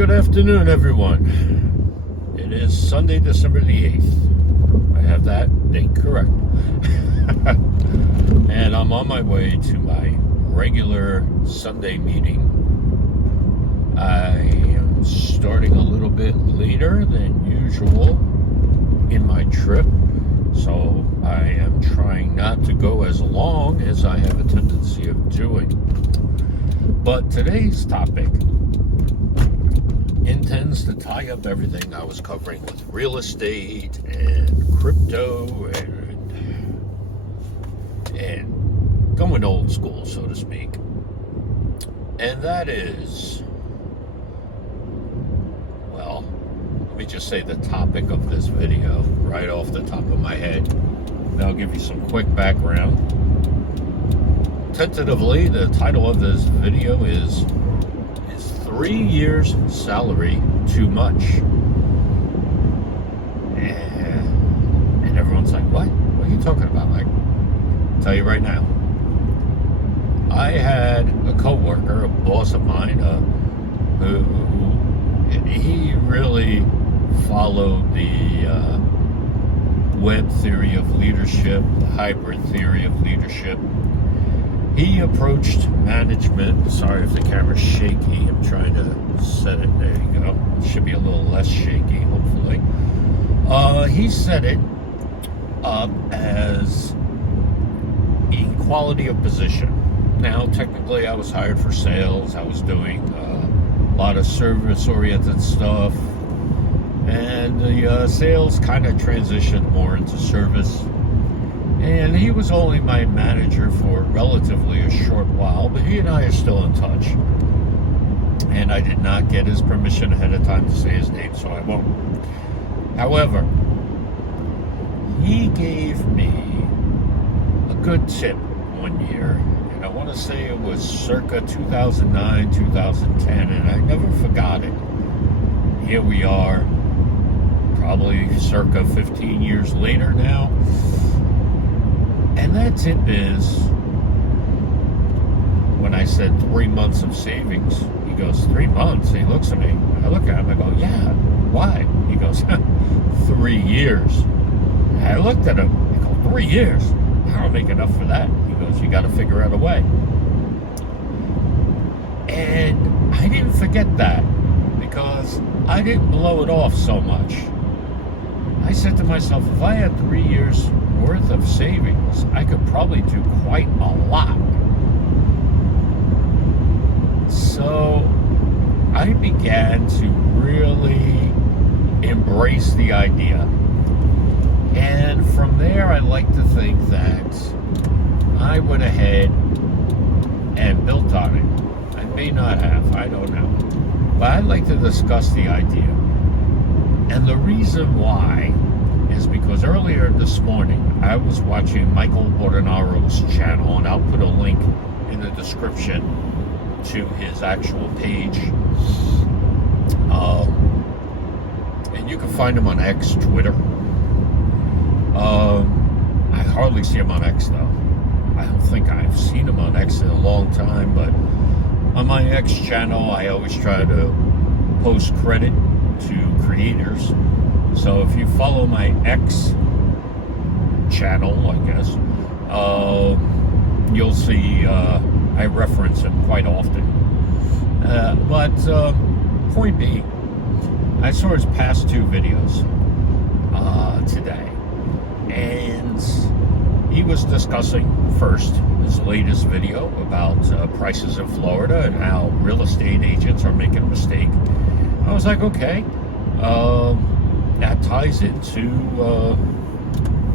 Good afternoon, everyone. It is Sunday, December the 8th. I have that date correct. And I'm on my way to my regular Sunday meeting. I am starting a little bit later than usual in my trip, so I am trying not to go as long as I have a tendency of doing. But today's topic intends to tie up everything I was covering with real estate and crypto and going old school, so to speak. And that is, well, let me just say the topic of this video right off the top of my head. And I'll give you some quick background. Tentatively, the title of this video is 3 years salary too much? And everyone's like, what? What are you talking about? I'll tell you right now. I had a coworker, a boss of mine, who he really followed the web theory of leadership, the hybrid theory of leadership. He approached management. Sorry if the camera's shaky. I'm trying to set it. There you go. It should be a little less shaky, hopefully. He set it up as equality of position. Now, technically, I was hired for sales. I was doing a lot of service-oriented stuff. And the sales kind of transitioned more into service. And he was only my manager for relatively a short while, but he and I are still in touch. And I did not get his permission ahead of time to say his name, so I won't. However, he gave me a good tip one year, and I want to say it was circa 2009, 2010, and I never forgot it. Here we are, probably circa 15 years later now. And that tip is, when I said 3 months of savings, he goes, 3 months? He looks at me. I look at him, I go, yeah, why? He goes, 3 years. And I looked at him, I go, 3 years? I don't make enough for that. He goes, you got to figure out a way. And I didn't forget that, because I didn't blow it off so much. I said to myself, if I had 3 years worth of savings, I could probably do quite a lot. So I began to really embrace the idea. And from there, I like to think that I went ahead and built on it. I may not have, I don't know. But I'd like to discuss the idea. And the reason why is because earlier this morning I was watching Michael Bordenaro's channel, and I'll put a link in the description to his actual page. And you can find him on X, Twitter. I hardly see him on X though. I don't think I've seen him on X in a long time, but on my X channel I always try to post credit to creators. So if you follow my X channel, I guess, you'll see I reference him quite often. But point being, I saw his past 2 videos today, and he was discussing first his latest video about prices in Florida and how real estate agents are making a mistake. I was like, okay, that ties into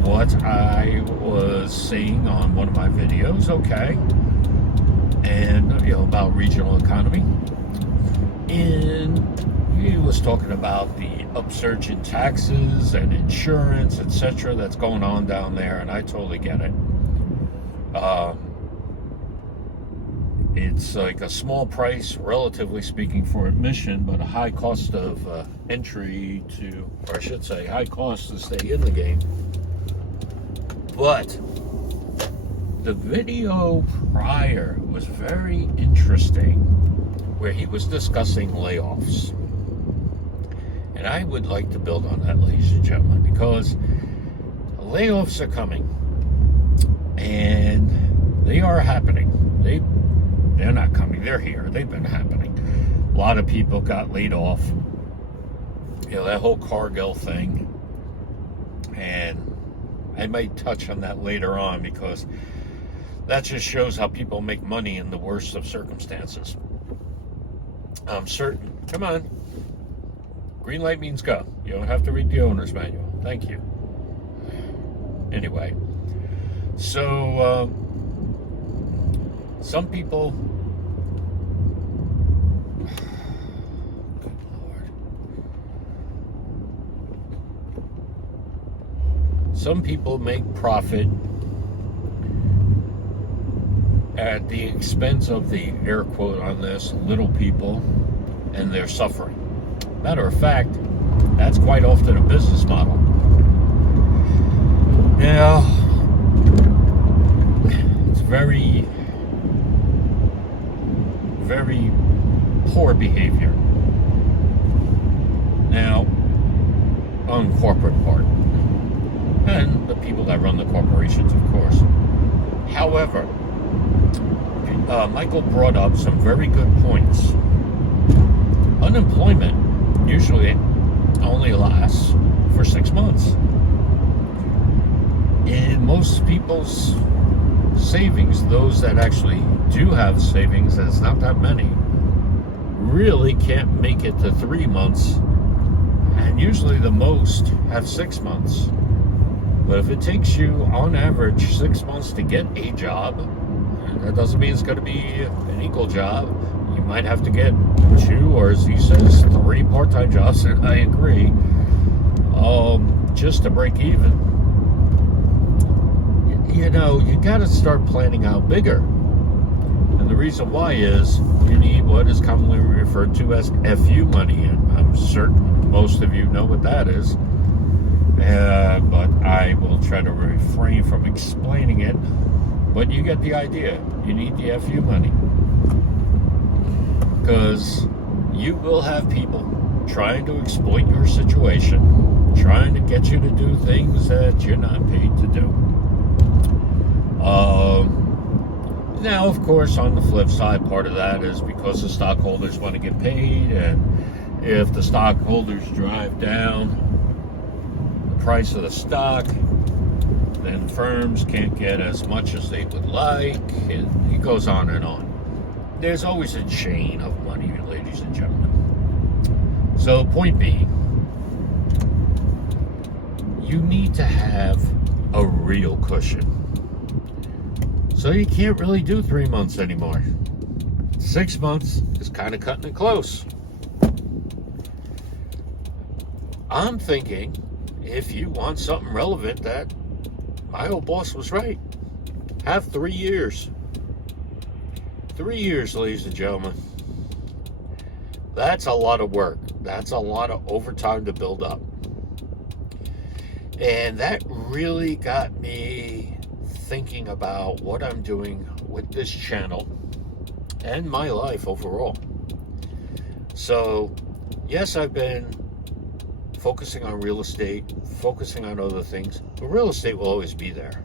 what I was saying on one of my videos, okay, and about regional economy. And he was talking about the upsurge in taxes and insurance, etc., that's going on down there, and I totally get it. It's like a small price, relatively speaking, for admission, but a high cost of entry to, or I should say, high cost to stay in the game. But the video prior was very interesting, where he was discussing layoffs. And I would like to build on that, ladies and gentlemen, because layoffs are coming, and they are happening. They're not coming, they're here. They've been happening. A lot of people got laid off. That whole Cargill thing. And I might touch on that later on, because that just shows how people make money in the worst of circumstances. I'm certain. Come on. Green light means go. You don't have to read the owner's manual. Thank you. Anyway, so some people, good Lord, some people make profit at the expense of the air quote on this, little people, and they're suffering. Matter of fact, that's quite often a business model. Now, it's very, very poor behavior. Now, on corporate part, and the people that run the corporations, of course. However, Michael brought up some very good points. Unemployment usually only lasts for 6 months. In most people's savings, those that actually do have savings, and it's not that many, really can't make it to 3 months, and usually the most have 6 months. But if it takes you on average 6 months to get a job, that doesn't mean it's going to be an equal job. You might have to get 2, or as he says, 3 part-time jobs, and I agree, just to break even. You got to start planning out bigger. And the reason why is you need what is commonly referred to as FU money. And I'm certain most of you know what that is. But I will try to refrain from explaining it. But you get the idea. You need the FU money. Because you will have people trying to exploit your situation, trying to get you to do things that you're not paid to do. Now, of course, on the flip side, part of that is because the stockholders want to get paid, and if the stockholders drive down the price of the stock, then firms can't get as much as they would like. It goes on and on. There's always a chain of money, ladies and gentlemen. So, point being, you need to have a real cushion. So you can't really do 3 months anymore. 6 months is kind of cutting it close. I'm thinking, if you want something relevant, that my old boss was right. Have 3 years. 3 years, ladies and gentlemen. That's a lot of work. That's a lot of overtime to build up. And that really got me thinking about what I'm doing with this channel and my life overall. So, yes, I've been focusing on real estate, focusing on other things, but real estate will always be there.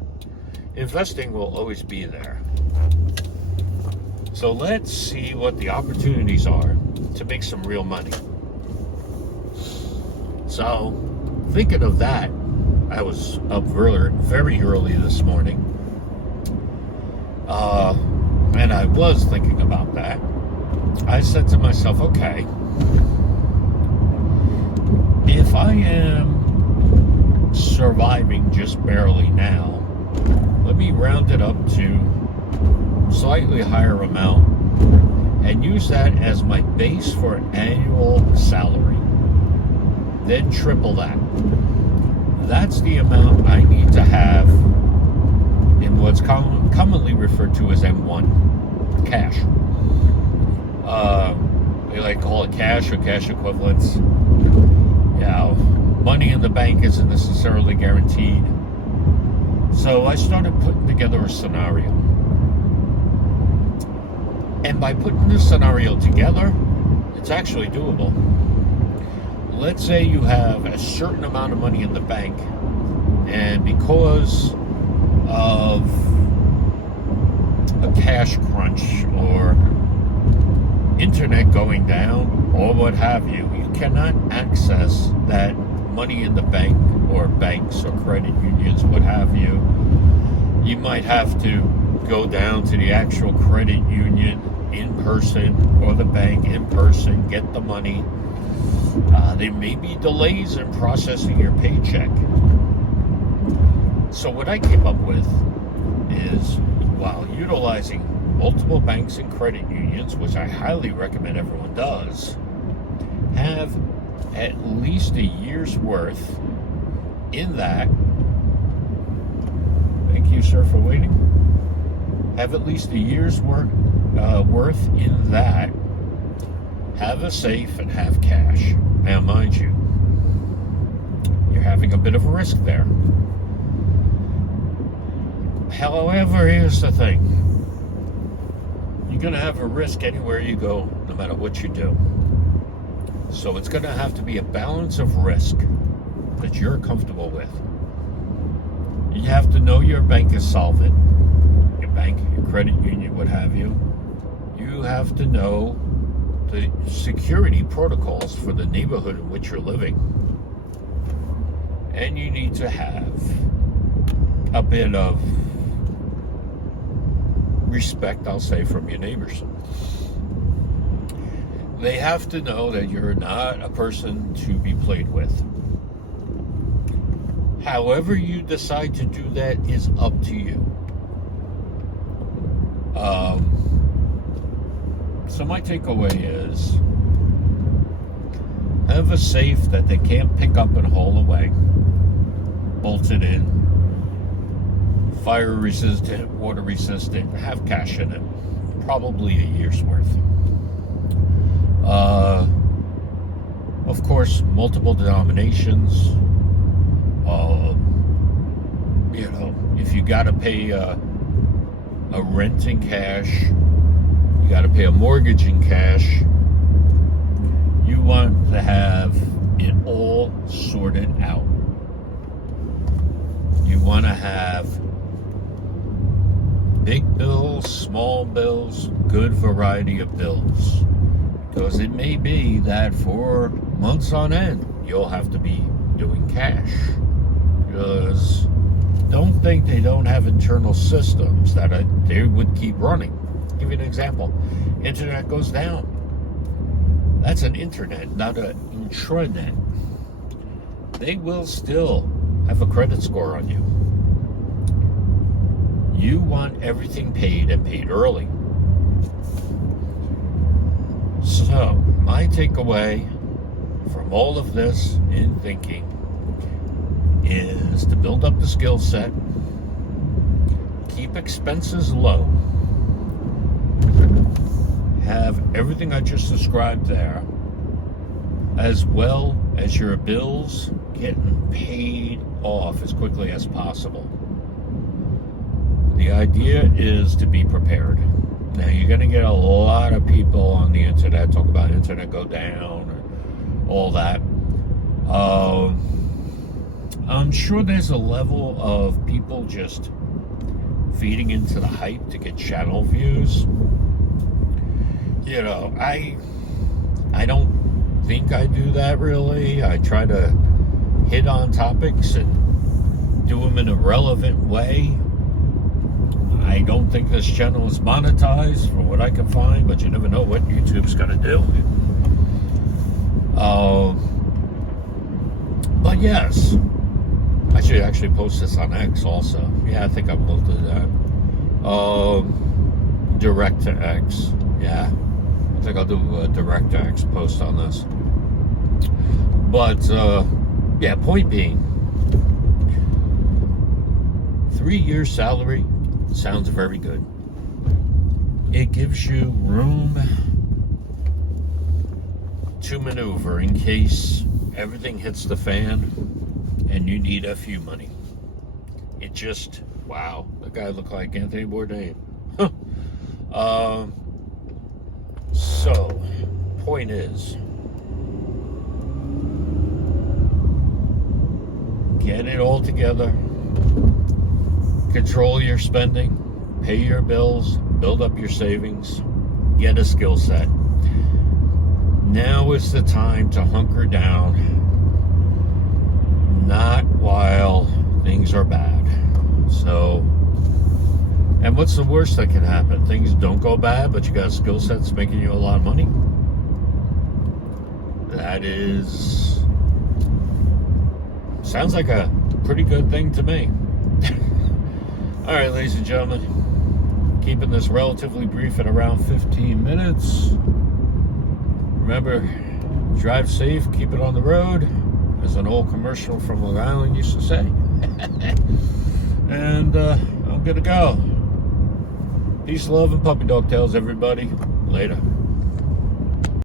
Investing will always be there. So let's see what the opportunities are to make some real money. So, thinking of that, I was up very early this morning. And I was thinking about that. I said to myself, okay, if I am surviving just barely now, let me round it up to slightly higher amount and use that as my base for an annual salary. Then triple that. That's the amount I need to have in what's commonly referred to as M1, cash. They like to call it cash or cash equivalents. Yeah, money in the bank isn't necessarily guaranteed. So I started putting together a scenario. And by putting this scenario together, it's actually doable. let's say you have a certain amount of money in the bank, and because of a cash crunch or internet going down or what have you, you cannot access that money in the bank or banks or credit unions, what have you. You might have to go down to the actual credit union in person or the bank in person, get the money. There may be delays in processing your paycheck. So what I came up with is, while utilizing multiple banks and credit unions, which I highly recommend everyone does, have at least a year's worth in that. Thank you, sir, for waiting. Have at least a year's worth in that. Have a safe and have cash. Now, mind you, you're having a bit of a risk there. However, here's the thing. You're going to have a risk anywhere you go, no matter what you do. So it's going to have to be a balance of risk that you're comfortable with. You have to know your bank is solvent. Your bank, your credit union, what have you. You have to know the security protocols for the neighborhood in which you're living. And you need to have a bit of respect, I'll say, from your neighbors. They have to know that you're not a person to be played with. However you decide to do that is up to you. So my takeaway is, have a safe that they can't pick up and haul away, bolted in, fire resistant, water resistant, have cash in it, probably a year's worth. Of course, multiple denominations. If you got to pay a rent in cash, you got to pay a mortgage in cash, you want to have it all sorted out. You want to have big bills, small bills, good variety of bills. Because it may be that for months on end, you'll have to be doing cash. Because don't think they don't have internal systems that they would keep running. I'll give you an example. Internet goes down. That's an internet, not an intranet. They will still have a credit score on you. You want everything paid and paid early. So, my takeaway from all of this in thinking is to build up the skill set, keep expenses low, have everything I just described there, as well as your bills getting paid off as quickly as possible. The idea is to be prepared. Now, you're going to get a lot of people on the internet talk about internet go down or all that. I'm sure there's a level of people just feeding into the hype to get channel views. I don't think I do that really. I try to hit on topics and do them in a relevant way. I don't think this channel is monetized from what I can find, but you never know what YouTube's going to do. But yes, I should actually post this on X also. Yeah, I think I will do that. Direct to X. Yeah, I think I'll do a direct to X post on this. But, yeah, point being, 3 years salary sounds very good. It gives you room to maneuver in case everything hits the fan and you need a few money. It just, wow, that guy looked like Anthony Bourdain. So, point is, get it all together, control your spending, pay your bills, build up your savings, get a skill set. Now is the time to hunker down, not while things are bad. So, and what's the worst that can happen? Things don't go bad, but you got a skill set that's making you a lot of money. That sounds like a pretty good thing to me. All right, ladies and gentlemen, keeping this relatively brief at around 15 minutes. Remember, drive safe, keep it on the road, as an old commercial from Long Island used to say. And I'm good to go. Peace, love, and puppy dog tails, everybody. Later.